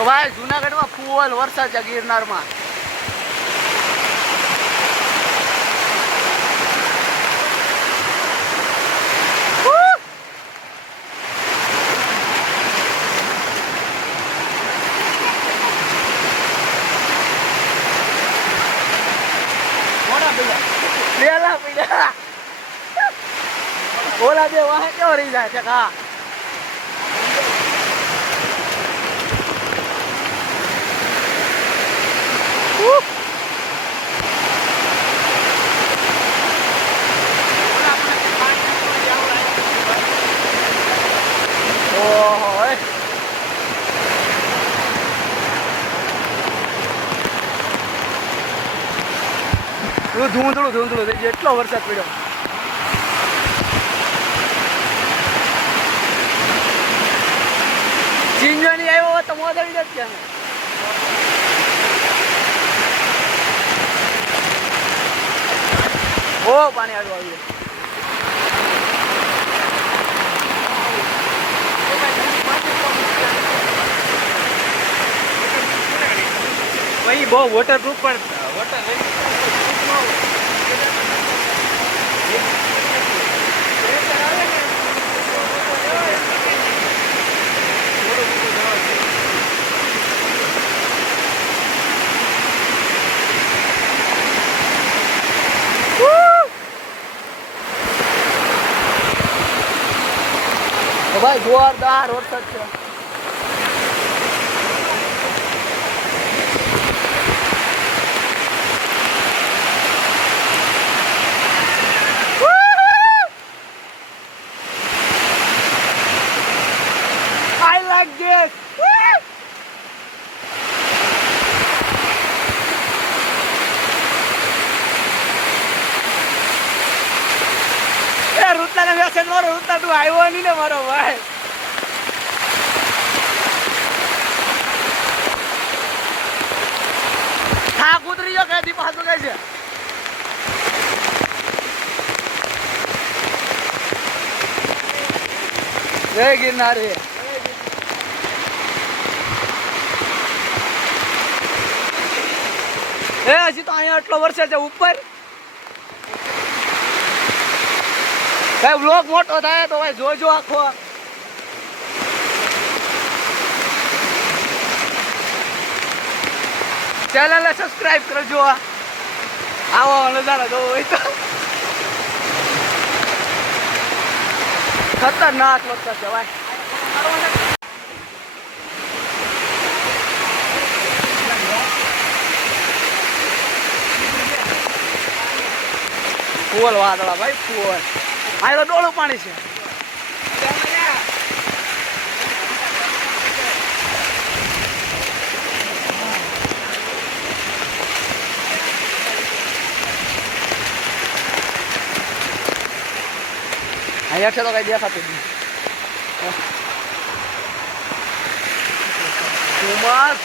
તો ભાઈ જુનાગઢમાં ફૂલ વરસાદ છે ગિરનારમાં. પેલા પીડા ઓલા બે વાહે કેવો રહી જાય છે કા ધૂંધળું એટલો વરસાદ પડ્યો. ચીંજવાની આવ્યો હોત તો મોદળી જ છે. ઓ પાણી આવ્યું. ભાઈ બહુ વોટરપ્રૂફ પણ ભાઈ જોરદાર વરસાદ છે. I like this. રૂતલાને મેસેજ મારો, રૂતલા તું આવ્યો નહીં ને મારો ભાઈ. થાક ઉતરી ગયો કે દીપા તો કહે છે જય ગિરનાર. એ હજી તો અહીંયા આટલો વરસાદ છે ઉપર. ભાઈ વ્લોગ મોટો થાય તો ભાઈ જોજો આખો. ચેનલને સબસ્ક્રાઇબ કરજો. આવો નજારો જોવો હોય તો. ખતરનાક વરસાદ છે ભાઈ. ફૂલ વાદળા ભાઈ ફૂલ. આ તો ડોળું પાણી છે. અહીંયા છે તો કઈ દેખાતું નહીં. ધુમાસ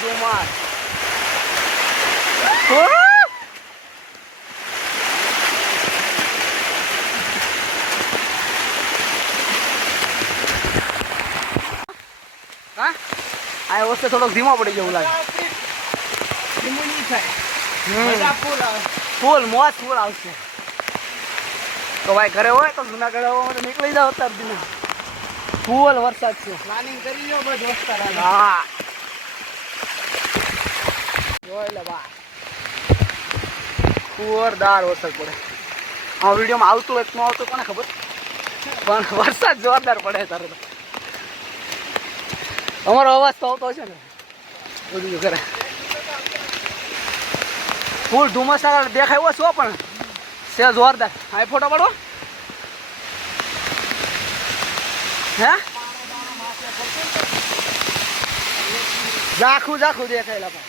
હા આ વસ્તુ થોડોક ધીમો પડી ગયો લાગે. ફૂલ મોજ ફૂલ આવશે. તો ભાઈ ઘરે હોય તો જુનાગઢ આવવા માટે નીકળી જાવ અત્યાર દિને. ફૂલ વરસાદ છે. પ્લાનિંગ કરી લો બધું વસ્તા. હા જોઈ લે બા જોરદાર વરસાદ પડે. આ વિડીયોમાં આવતું એક ન આવતું કોને ખબર, પણ વરસાદ જોરદાર પડે તારે તો. અમારો અવાજ તો આવતો હશે ને બધું ઘરે. ફૂલ ધુમ્મસ દેખાય છો પણ છે જોરદાર. હા ફોટો પાડો. હે ઝાખું દેખાયેલા પણ.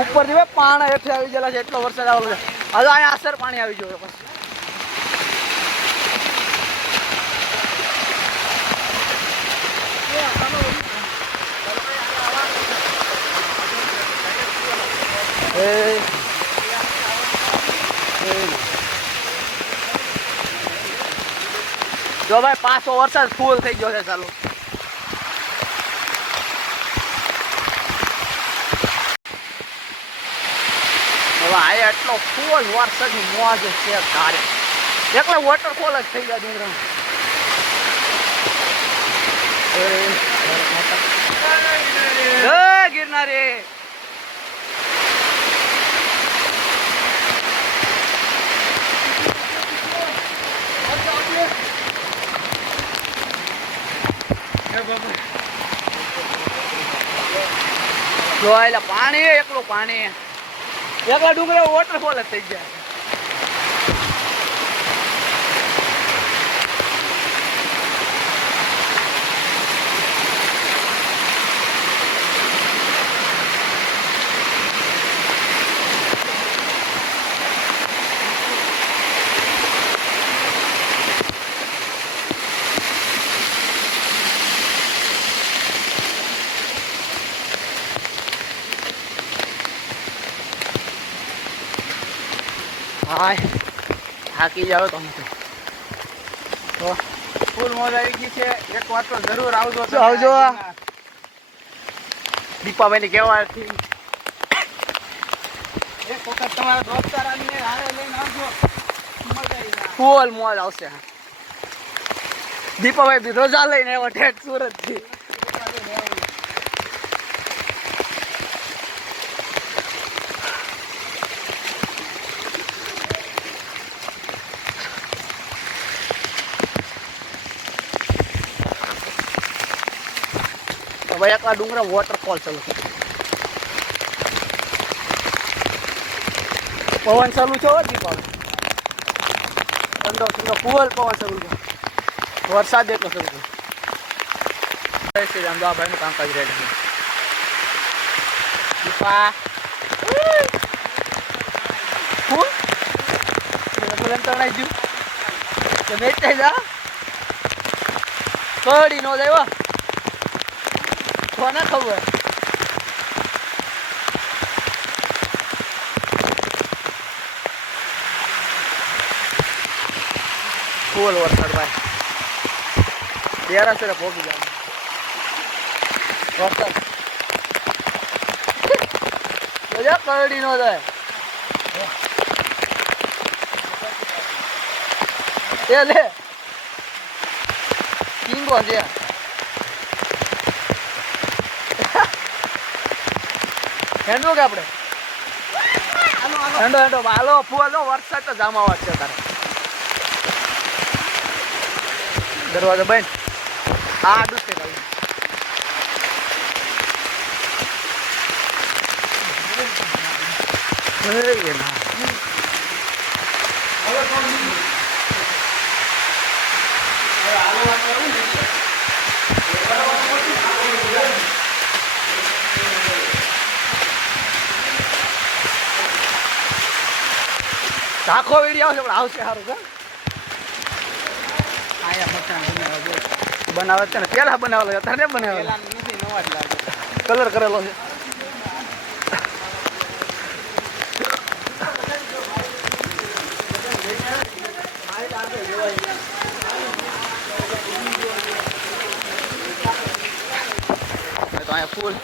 ઉપરથી ભાઈ પાણા હેઠે આવી ગયેલા છે. એટલો વરસાદ આવેલો છે. હવે અહીંયા અસર પાણી આવી ગયું પછી. જો ભાઈ પાછો વરસાદ ફૂલ થઈ ગયો છે ચાલુ. હવે આ એટલો ફૂલ વરસાદની મોજ છે તારે એકલા વોટરફોલ જ થઈ ગયા ડુંગરા. જય ગિરનારી. જો એટલે પાણી એકલું પાણી એકલા ડુંગરા વોટરફોલ જ થઈ ગયા. હાય થાકી જાવ તમે તો ફૂલ મોજ આવી ગઈ છે. એક વાર તો જરૂર આવજો. આવજો દીપાભાઈ ને કહેવાથી એક વખત તમારા દોસ્તારાને હારે લઈને આવજો. ફૂલ મોજ આવશે. દીપાભાઈ બી રોજા લઈને આવ્યો ઠેઠ સુરત થી. ભાઈ એકલા ડુંગરા વોટરફોલ ચાલુ છે. પવન ચાલુ છે દીપાવલી ઠંડો ઠંડો ફૂલ પવન ચાલુ છે. વરસાદ એટલો ચાલુ છે. જય શ્રી રામ. ભાઈ નું કામકાજ રેડી છે. દીપા ફૂલ તણાઈ ગયું તો મેચાઈ જા કડી નો જાય કોને ખબર. ફૂલ વરસાદ ભાઈ તેરા પહોંચી જાય વરસાદ. કરડી નો જાય એ લે કિંગો છે. હેન્ડો કે આપણે હેન્ડો હેન્ડો હાલો ફૂલ વરસાદ તો જામાવા છે તારે. દરવાજો બંધ. આ ડૂસે કાઢી આખો વિડીયો આવશે પણ આવશે સારું છે. બનાવે છે ને પેલા બનાવેલો અત્યારે બનાવેલો કલર કરેલો છે. તો અહીંયા ફૂલ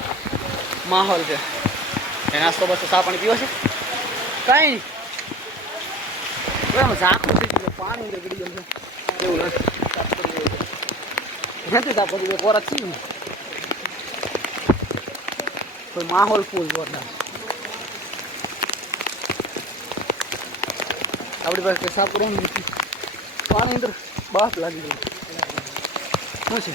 માહોલ છે. નાસ્તો બસ્તો ચા પાણી પીવો છે કઈ ઝાંખું થઈ ગયું પાણી અંદર ગળી ગયું છે એવું નથી સાફ કરી કોરત છે ને કોઈ માહોલ ફૂલ જોરદાર. આપણી પાસે સાફ કરવાનું નથી. પાણી અંદર બાફ લાગી ગયું શું છે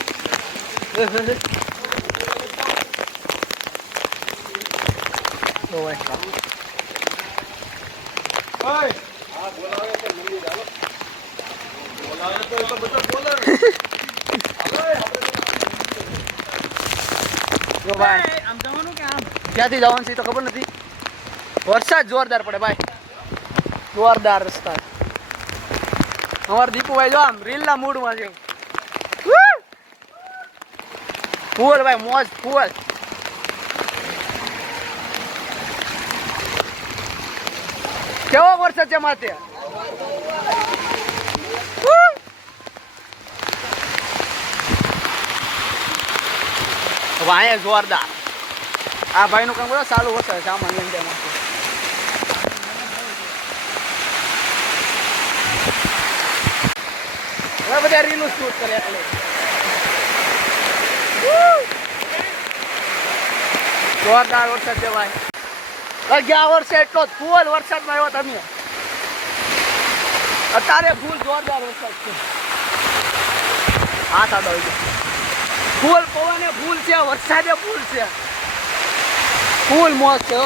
ક્યાંથી જવાનું છે તો ખબર નથી. વરસાદ જોરદાર પડે ભાઈ જોરદાર રસ્તા. અમારે દીપુભાઈ જો આમ રીલના મૂડમાં છે. ફૂલ ભાઈ મોજ ફૂલ. કેવો વરસાદ છે માથે હવે અહીંયા જોરદાર આ ભાઈનું કામ કરો ચાલુ હશે સામાન લઈને જાય માથે. હવે બધા રીલું શૂટ કરે એટલે જોરદાર વરસાદ છે ભાઈ. ગયા વર્ષે એટલો જ ફૂલ વરસાદમાં આવ્યો તમે. અત્યારે ફૂલ જોરદાર વરસાદ છે. હા દાદા ફૂલ પવને ફૂલ છે, વરસાદે ફૂલ છે, ફૂલ મોજ છે.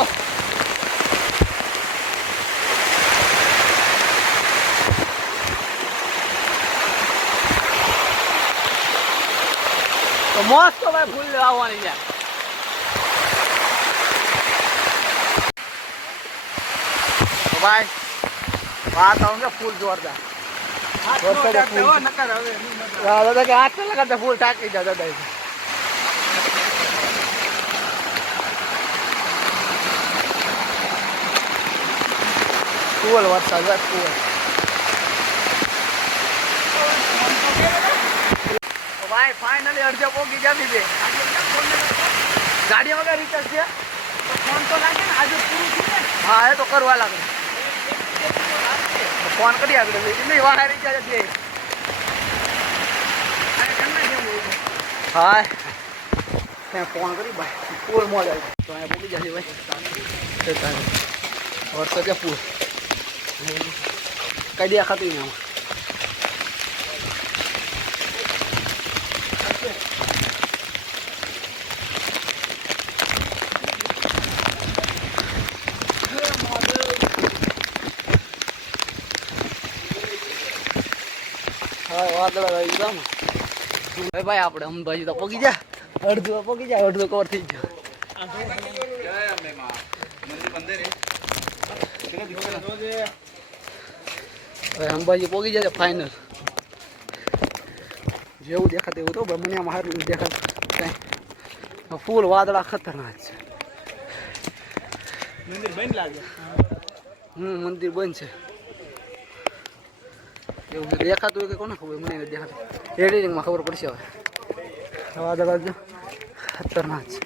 તો મોજ તો ભાઈ ફૂલ લેવા આવવાની છે. તો ભાઈ વાતાવરણ છે ફૂલ જોરદાર. દાદા કે હાથ લગાડતા ફૂલ ટાંકી જાય દાદા. ફૂલ વરસાદ ફૂલ. ભાઈ ફાઇનલી અડધે પોગી જતી છે. ગાડી વગર રિચાર્જ છે ફોન તો લાગે ને આજે પૂરું થયું ને. હા એ તો કરવા લાગે ફોન કરી આગળ નહીં વાળા રિચાર્જ છે. હા ત્યાં ફોન કરી ભાઈ ફૂલ મોજ આવી તો અહીંયા પોગી જશે ભાઈ. વરસાદ ફૂલ કઈ દેખાતું નહીં આમાં. વાદળા આવી ગયા ભાઈ. આપણે અંબાજી તો પોગી જાય, અડધું પોગી જાય, અડધું કવર થઈ ગયો. અંબાજી પોગી જાય ફાઇનલ. જેવું દેખાતું એવું તો મને આમાં સારું દેખાતું કઈ ફૂલ વાદળા ખતરનાક છે. મંદિર બંધ લાગે. મંદિર બંધ છે એવું દેખાતું હોય કે કોને ખબર, મને નથી દેખાતું. એડિટિંગમાં ખબર પડશે હવે. વાદળા ખતરનાક છે.